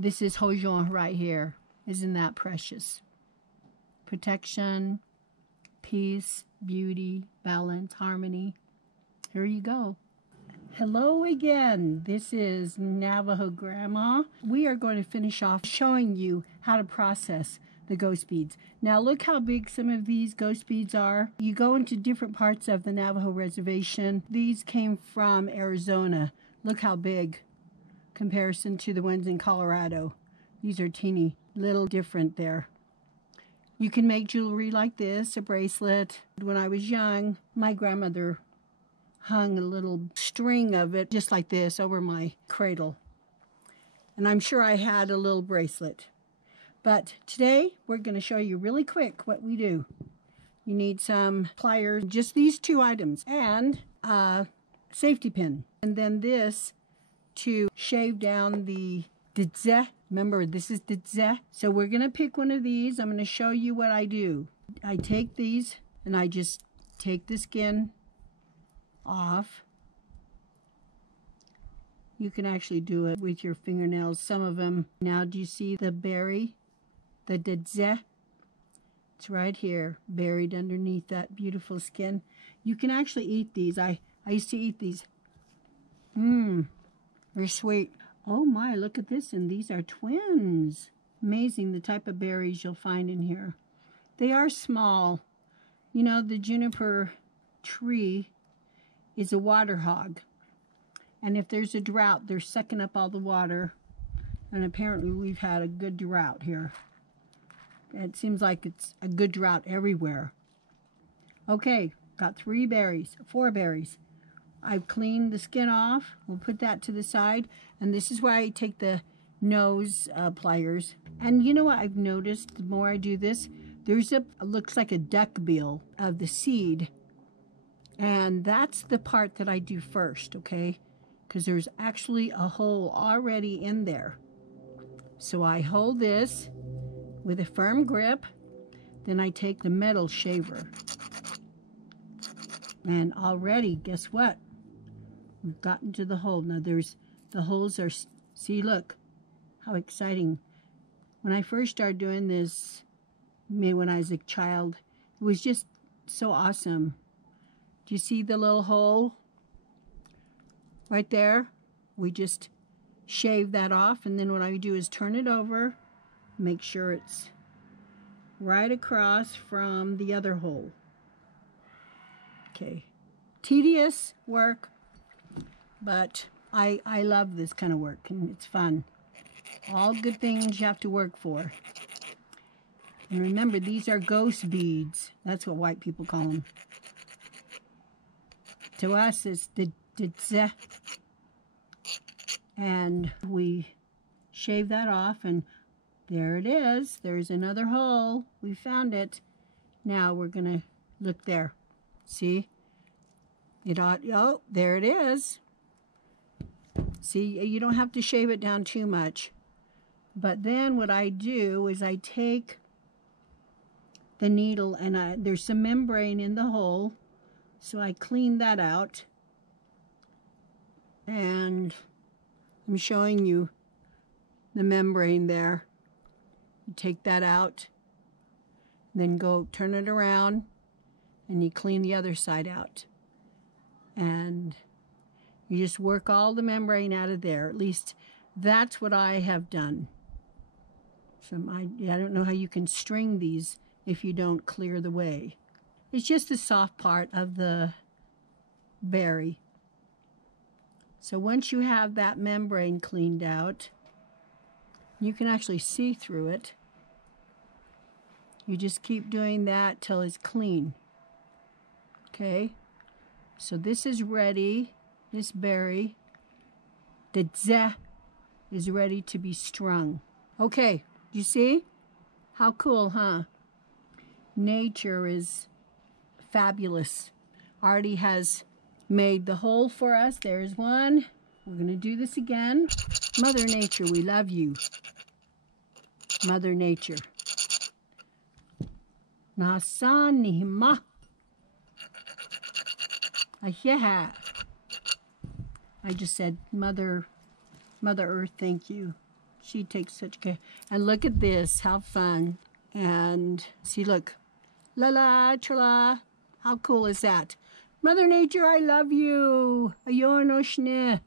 This is Hozho right here. Isn't that precious? Protection, peace, beauty, balance, harmony. Here you go. Hello again. This is Navajo Grandma. We are going to finish off showing you how to process the ghost beads. Now look how big some of these ghost beads are. You go into different parts of the Navajo reservation. These came from Arizona. Look how big comparison to the ones in Colorado. These are teeny, little different there. You can make jewelry like this, a bracelet. When I was young, my grandmother hung a little string of it just like this over my cradle. And I'm sure I had a little bracelet. But today we're going to show you really quick what we do. You need some pliers, just these two items, and a safety pin. And then this to shave down the dze. Remember, this is dze. So we're going to pick one of these. I'm going to show you what I do. I take these and I just take the skin off. You can actually do it with your fingernails, some of them. Now do you see the berry, the dze? It's right here, buried underneath that beautiful skin. You can actually eat these. I used to eat these. They're sweet. Oh my, look at this, and these are twins. Amazing the type of berries you'll find in here. They are small. You know, the juniper tree is a water hog. And if there's a drought, they're sucking up all the water. And apparently we've had a good drought here. It seems like it's a good drought everywhere. Okay, got 4 berries. I've cleaned the skin off. We'll put that to the side. And this is where I take the nose pliers. And you know what I've noticed the more I do this? There's looks like a duck bill of the seed. And that's the part that I do first, okay? Because there's actually a hole already in there. So I hold this with a firm grip. Then I take the metal shaver. And already, guess what? We've gotten to the hole. Now the holes are, see, look, how exciting. When I first started doing this, maybe when I was a child, it was just so awesome. Do you see the little hole right there? We just shave that off, and then what I do is turn it over, make sure it's right across from the other hole. Okay, tedious work, but I love this kind of work, and it's fun. All good things you have to work for. And remember, these are ghost beads. That's what white people call them. To us, it's the dze. And we shave that off, and there it is. There's another hole. We found it. Now we're going to look there. See? Oh, there it is. See, you don't have to shave it down too much. But then what I do is I take the needle, and there's some membrane in the hole. So I clean that out, and I'm showing you the membrane there. You take that out, then go turn it around, and you clean the other side out. And you just work all the membrane out of there. At least that's what I have done. So I don't know how you can string these if you don't clear the way. It's just the soft part of the berry. So once you have that membrane cleaned out, you can actually see through it. You just keep doing that till it's clean. Okay? So this is ready. This berry, the dze, is ready to be strung. Okay, you see? How cool, huh? Nature is fabulous. Artie has made the hole for us. There's one. We're going to do this again. Mother Nature, we love you. Mother Nature. Nasanima. Yeah. I just said, Mother Earth, thank you. She takes such care. And look at this, how fun. And see, look. La la, tra. How cool is that? Mother Nature, I love you. Ayonoshne.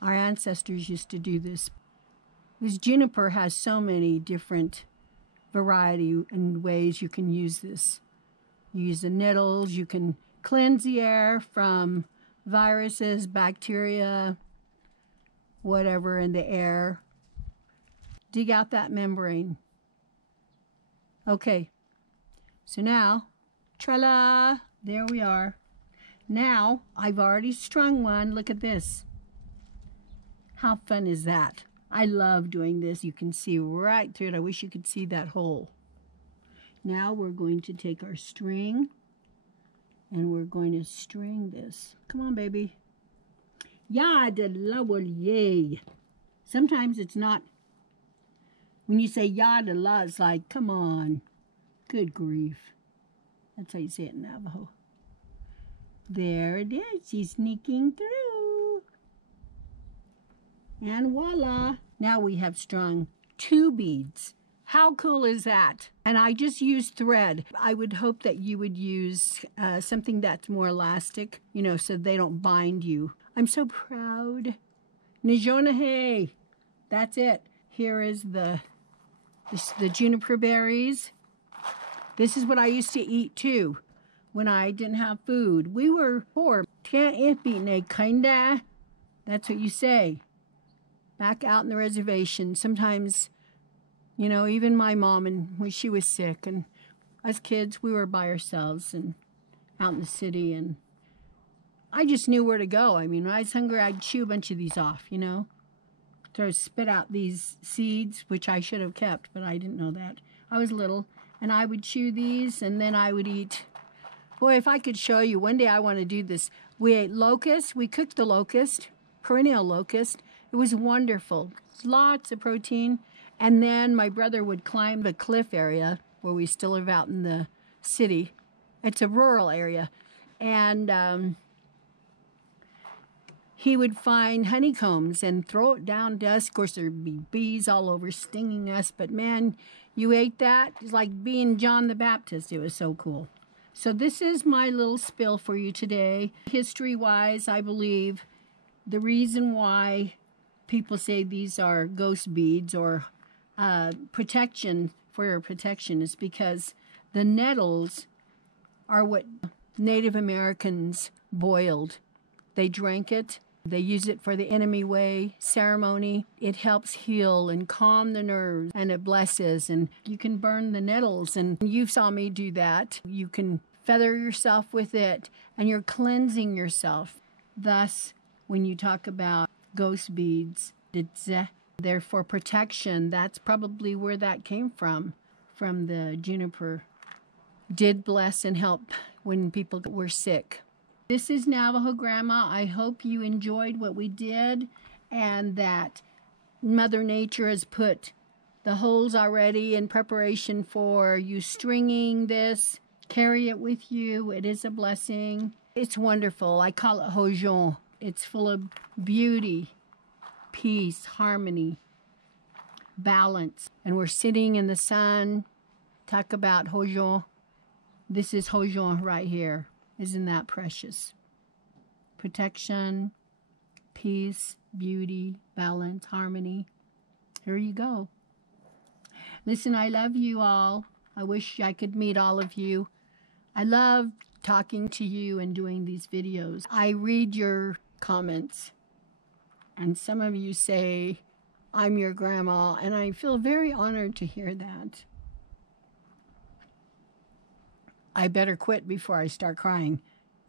Our ancestors used to do this. This juniper has so many different variety and ways you can use this. You use the nettles, you can cleanse the air from viruses, bacteria, whatever in the air. Dig out that membrane. Okay, so now, tra-la, there we are. Now, I've already strung one. Look at this. How fun is that? I love doing this. You can see right through it. I wish you could see that hole. Now we're going to take our string and we're going to string this. Come on, baby. Yay. Sometimes it's not. When you say yada la, it's like, come on. Good grief. That's how you say it in Navajo. There it is. She's sneaking through. And voila. Now we have strung 2 beads. How cool is that? And I just used thread. I would hope that you would use something that's more elastic, you know, so they don't bind you. I'm so proud. Nijonahe. That's it. Here is the juniper berries. This is what I used to eat too when I didn't have food. We were poor. That's what you say. Back out in the reservation. Sometimes, you know, even my mom, and when she was sick, and as kids, we were by ourselves and out in the city, and I just knew where to go. I mean, when I was hungry, I'd chew a bunch of these off, you know. Spit out these seeds, which I should have kept, but I didn't know that. I was little, and I would chew these, and then I would eat. Boy, if I could show you, one day I want to do this. We ate locust. We cooked the locust, perennial locust. It was wonderful. Lots of protein. And then my brother would climb the cliff area where we still live out in the city. It's a rural area. And he would find honeycombs and throw it down to us. Of course, there'd be bees all over stinging us. But man, you ate that. It's like being John the Baptist. It was so cool. So this is my little spill for you today. History-wise, I believe the reason why people say these are ghost beads or protection for your protection is because the nettles are what Native Americans boiled. They drank it. They use it for the enemy way ceremony. It helps heal and calm the nerves, and it blesses. And you can burn the nettles, and you saw me do that. You can feather yourself with it, and you're cleansing yourself. Thus, when you talk about ghost beads, they're for protection. That's probably where that came from the juniper. Did bless and help when people were sick. This is Navajo Grandma. I hope you enjoyed what we did and that Mother Nature has put the holes already in preparation for you stringing this. Carry it with you. It is a blessing. It's wonderful. I call it Hozho. It's full of beauty, peace, harmony, balance. And we're sitting in the sun. Talk about Hozho. This is Hozho right here. Isn't that precious? Protection, peace, beauty, balance, harmony. Here you go. Listen, I love you all. I wish I could meet all of you. I love talking to you and doing these videos. I read your comments, and some of you say, I'm your grandma, and I feel very honored to hear that. I better quit before I start crying.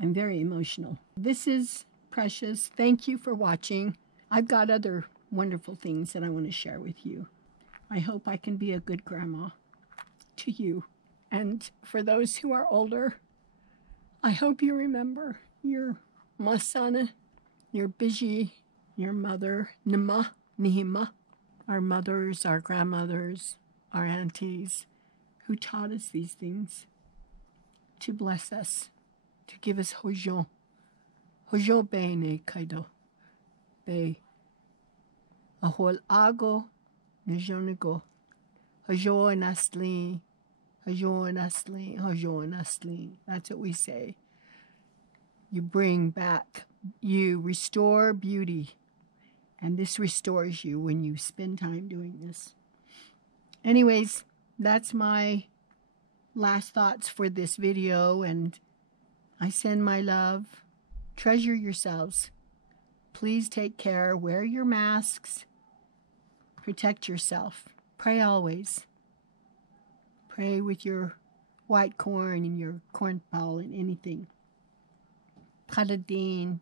I'm very emotional. This is precious. Thank you for watching. I've got other wonderful things that I want to share with you. I hope I can be a good grandma to you. And for those who are older, I hope you remember your masana, your biji, your mother, Nima, Nihima, our mothers, our grandmothers, our aunties, who taught us these things. To bless us, to give us Hozho. Hozho bene kaido. Be ahol ago Nijonigo. Hozho and Astley. Hozho and Astley. Hozho and Astley. That's what we say. You bring back, you restore beauty. And this restores you when you spend time doing this. Anyways, that's my last thoughts for this video, and I send my love. Treasure yourselves. Please take care. Wear your masks. Protect yourself. Pray always. Pray with your white corn and your corn ball and anything. Paladin.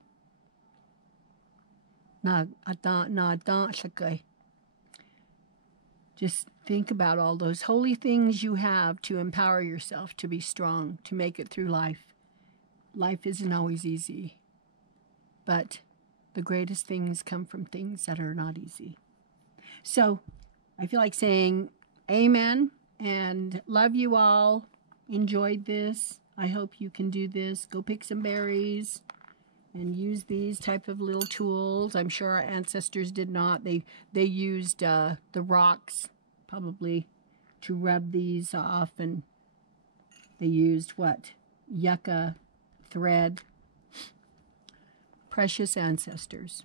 Just think about all those holy things you have to empower yourself to be strong, to make it through life. Life isn't always easy, but the greatest things come from things that are not easy. So I feel like saying amen and love you all. Enjoyed this. I hope you can do this. Go pick some berries and use these type of little tools. I'm sure our ancestors did not. They used the rocks probably to rub these off, and they used what? Yucca thread. Precious ancestors.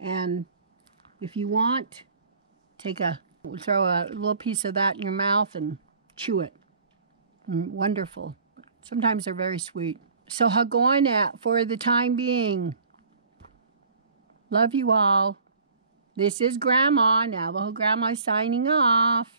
And if you want, throw a little piece of that in your mouth and chew it. Wonderful. Sometimes they're very sweet. So Hagoinat for the time being. Love you all. This is Grandma, Navajo Grandma signing off.